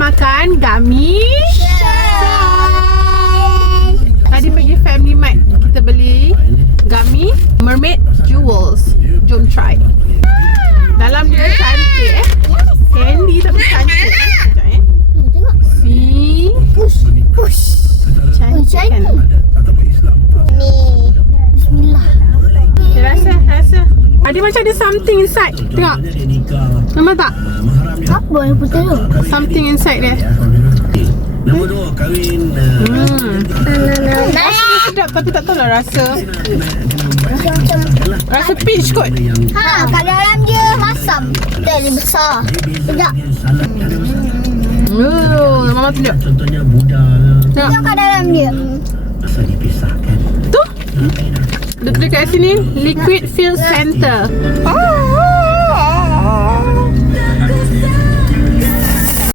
makan gummy tadi pergi Family Mart. Kita beli gummy Mermaid Jewels. Jom try. Dalam dia cantik candy tapi cantik. Sekejap Tengok. See, Push. cantik kan? Ni. Bismillah. Okay, rasa. Ada macam ada something inside. Tengok. Nampak tak? Apa yang putih tu? Something inside dia. Nombor 2 kahwin Rasa dia sedap tapi tak tahu lah rasa. Macam Rasa peach kot. kat dalam dia masam. Dia besar. Sekejap. Mama tunjuk. contohnya Buddha Tengok. Tengok kat dalam dia. asal dipisahkan. Tu. Dia tulis kat sini Liquid Fill Center. Oh.